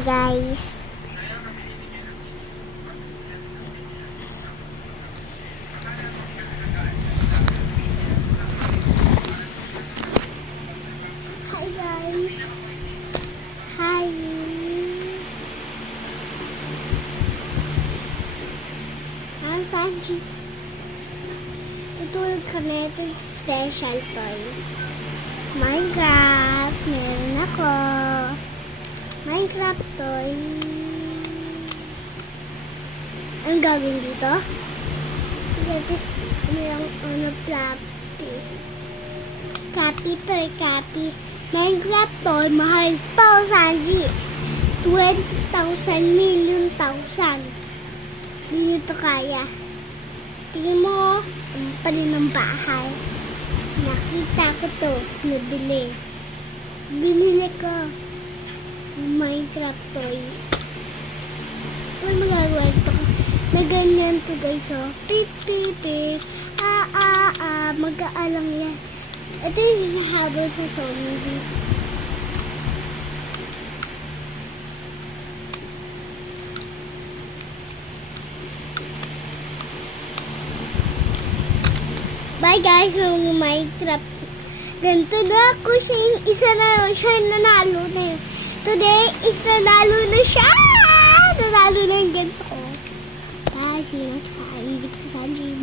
Hi guys. Hi guys. Hi. I'm Sanji. Tutulog kami. Ito yung special toy. Minecraft. Meron ako. Minecraft toy. Ang gagawin dito? Kasi mayroong floppy. Copy toy, copy. Minecraft toy, mahal to, Sanji. 20,000 million thousand. Hindi ito kaya. Tingin mo, ang pali ng bahay. Nakita ko to, nabili. Binili ko. Minecraft toy. Ano magagawa ito? May ganyan to guys, oh. Pip, pip, pip. Mag-aalang yan. Ito yung hinahabol sa zombie. Bye guys, mga Minecraft. Ganito na ako siya. Isa na siya nanalo na yun. Today is nanalo na siya. Nanalo na yung ganito. Kasi nakaibig ko sa Sanji.